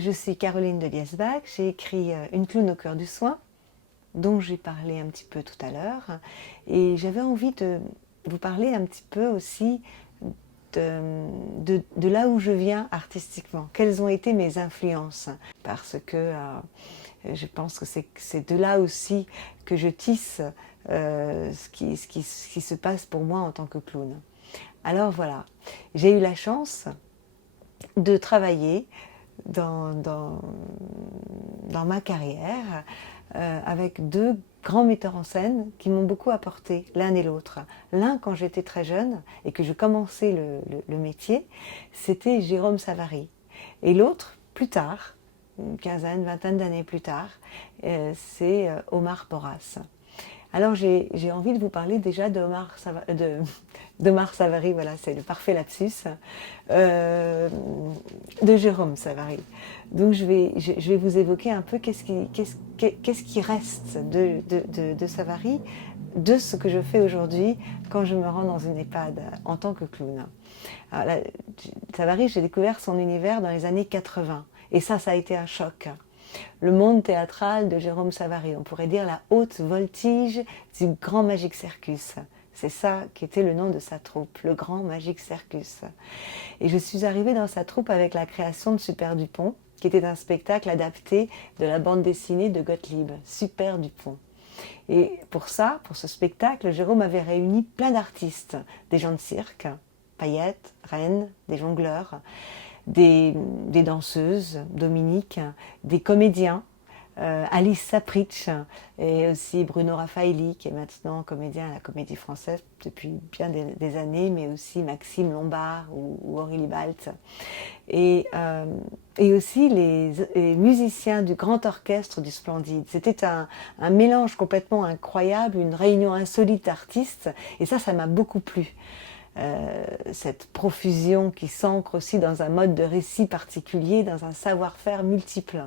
Je suis Caroline de Liesbach, j'ai écrit Une clown au cœur du soin, dont j'ai parlé un petit peu tout à l'heure, et j'avais envie de vous parler un petit peu aussi de là où je viens artistiquement, quelles ont été mes influences, parce que je pense que c'est de là aussi que je tisse ce qui se passe pour moi en tant que clown. Alors voilà, j'ai eu la chance de travailler dans ma carrière avec deux grands metteurs en scène qui m'ont beaucoup apporté l'un et l'autre. L'un quand j'étais très jeune et que je commençais le métier, c'était Jérôme Savary. Et l'autre, plus tard, une quinzaine, vingtaine d'années plus tard, c'est Omar Porras. Alors j'ai envie de vous parler déjà d'Omar Savary, voilà, c'est le parfait lapsus, de Jérôme Savary. Donc je vais vous évoquer un peu qu'est-ce qui reste de Savary, de ce que je fais aujourd'hui quand je me rends dans une EHPAD en tant que clown. Alors là, Savary, j'ai découvert son univers dans les années 80 et ça a été un choc. Le monde théâtral de Jérôme Savary, on pourrait dire la haute voltige du Grand Magic Circus. C'est ça qui était le nom de sa troupe, le Grand Magic Circus. Et je suis arrivée dans sa troupe avec la création de Super Dupont, qui était un spectacle adapté de la bande dessinée de Gottlieb, Super Dupont. Et pour ça, pour ce spectacle, Jérôme avait réuni plein d'artistes, des gens de cirque, paillettes, reines, des jongleurs, des danseuses, Dominique, des comédiens, Alice Sapritch et aussi Bruno Raffaelli qui est maintenant comédien à la Comédie Française depuis bien des années, mais aussi Maxime Lombard ou Aurélie Baltz. Et aussi les musiciens du Grand Orchestre du Splendide. C'était un mélange complètement incroyable, une réunion insolite d'artistes, et ça m'a beaucoup plu. Cette profusion qui s'ancre aussi dans un mode de récit particulier, dans un savoir-faire multiple.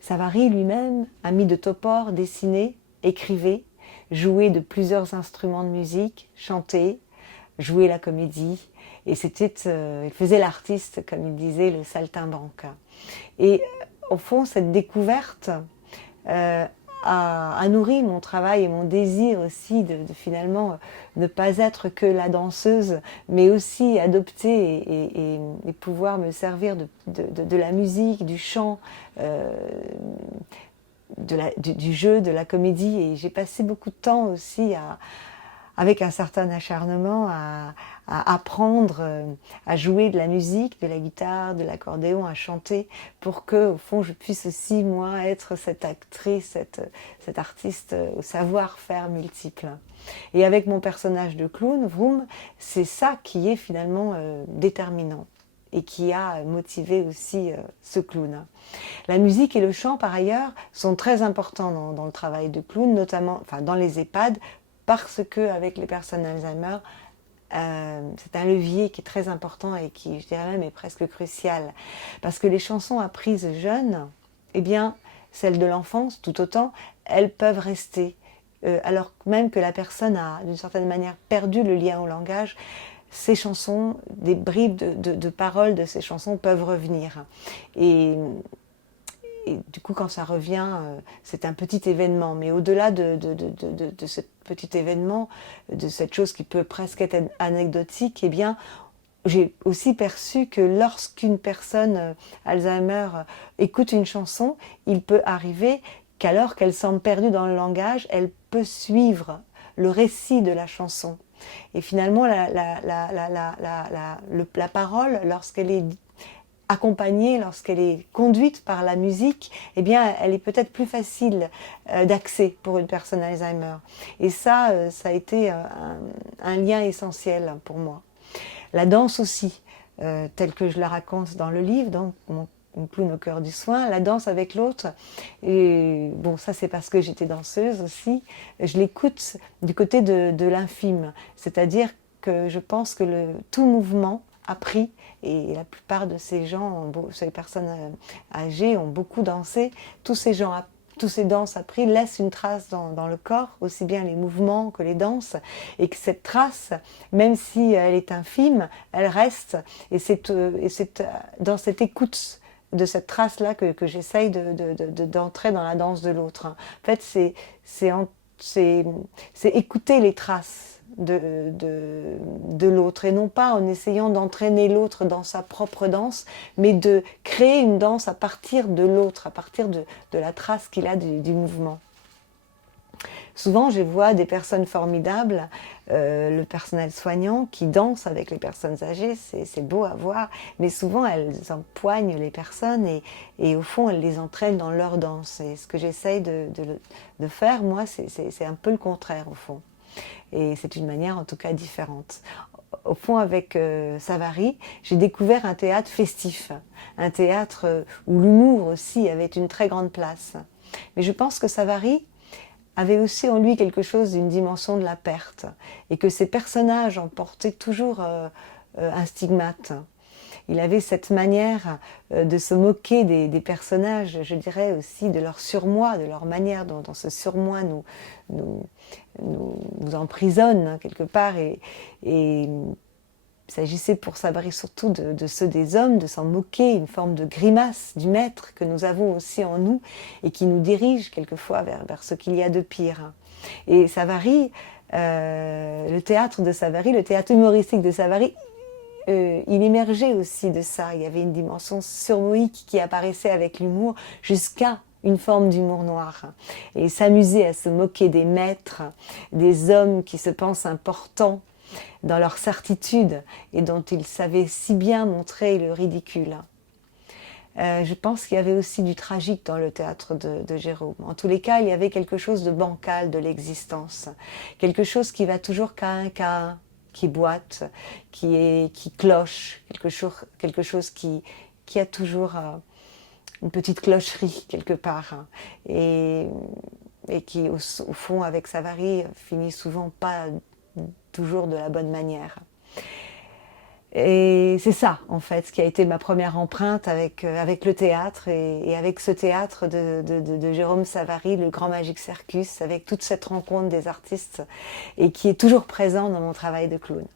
Savary lui-même, ami de Topor, dessinait, écrivait, jouait de plusieurs instruments de musique, chantait, jouait la comédie, et il faisait l'artiste, comme il disait, le saltimbanque. Et au fond, cette découverte a nourri mon travail et mon désir aussi de finalement ne pas être que la danseuse, mais aussi adopter et pouvoir me servir de la musique, du chant, du jeu, de la comédie. Et j'ai passé beaucoup de temps aussi avec un certain acharnement à apprendre à jouer de la musique, de la guitare, de l'accordéon, à chanter, pour que, au fond, je puisse aussi, moi, être cette actrice, cette artiste au savoir-faire multiple. Et avec mon personnage de clown, Vroom, c'est ça qui est finalement déterminant et qui a motivé aussi ce clown. La musique et le chant, par ailleurs, sont très importants dans le travail de clown, notamment dans les EHPAD, parce qu'avec les personnes Alzheimer, c'est un levier qui est très important et qui, je dirais même, est presque crucial. Parce que les chansons apprises jeunes, eh bien, celles de l'enfance, tout autant, elles peuvent rester. Alors même que la personne a, d'une certaine manière, perdu le lien au langage, ces chansons, des bribes de paroles de ces chansons peuvent revenir. Et du coup, quand ça revient, c'est un petit événement. Mais au-delà de ce petit événement, de cette chose qui peut presque être anecdotique, eh bien, j'ai aussi perçu que lorsqu'une personne Alzheimer écoute une chanson, il peut arriver qu'alors qu'elle semble perdue dans le langage, elle peut suivre le récit de la chanson. Et finalement, la parole, lorsqu'elle est accompagnée, lorsqu'elle est conduite par la musique, eh bien, elle est peut-être plus facile d'accès pour une personne Alzheimer. Et ça a été un lien essentiel pour moi. La danse aussi, telle que je la raconte dans le livre, donc Une clown au cœur du soin, la danse avec l'autre. Et bon, ça c'est parce que j'étais danseuse aussi. Je l'écoute du côté de l'infime, c'est-à-dire que je pense que tout mouvement appris, et la plupart de ces gens, ces personnes âgées ont beaucoup dansé, tous ces danses apprises laissent une trace dans le corps, aussi bien les mouvements que les danses, et que cette trace, même si elle est infime, elle reste, et c'est dans cette écoute de cette trace-là que j'essaye d'entrer dans la danse de l'autre. En fait, c'est écouter les traces de l'autre, et non pas en essayant d'entraîner l'autre dans sa propre danse, mais de créer une danse à partir de l'autre, à partir de la trace qu'il a du mouvement. Souvent, je vois des personnes formidables, le personnel soignant qui danse avec les personnes âgées, c'est beau à voir, mais souvent elles empoignent les personnes et au fond elles les entraînent dans leur danse. Et ce que j'essaye de faire, moi, c'est un peu le contraire au fond. Et c'est une manière en tout cas différente. Au fond, avec Savary, j'ai découvert un théâtre festif, un théâtre où l'humour aussi avait une très grande place. Mais je pense que Savary avait aussi en lui quelque chose d'une dimension de la perte, et que ses personnages en portaient toujours un stigmate. Il avait cette manière de se moquer des personnages, je dirais aussi de leur surmoi, de leur manière dont ce surmoi nous emprisonne quelque part, et il s'agissait pour Savary surtout de ceux des hommes, de s'en moquer, une forme de grimace du maître que nous avons aussi en nous et qui nous dirige quelquefois vers ce qu'il y a de pire. Et Savary, le théâtre de Savary, le théâtre humoristique de Savary, il émergeait aussi de ça. Il y avait une dimension surmoïque qui apparaissait avec l'humour jusqu'à une forme d'humour noir. Et s'amuser à se moquer des maîtres, des hommes qui se pensent importants dans leur certitude et dont ils savaient si bien montrer le ridicule. Je pense qu'il y avait aussi du tragique dans le théâtre de Jérôme. En tous les cas, il y avait quelque chose de bancal de l'existence, quelque chose qui va toujours qu'à un cas, qui boite, qui cloche, quelque chose qui a toujours une petite clocherie quelque part, et qui au fond avec Savary finit souvent pas toujours de la bonne manière. Et c'est ça, en fait, ce qui a été ma première empreinte avec le théâtre et avec ce théâtre de Jérôme Savary, le Grand Magique Circus, avec toute cette rencontre des artistes et qui est toujours présent dans mon travail de clown.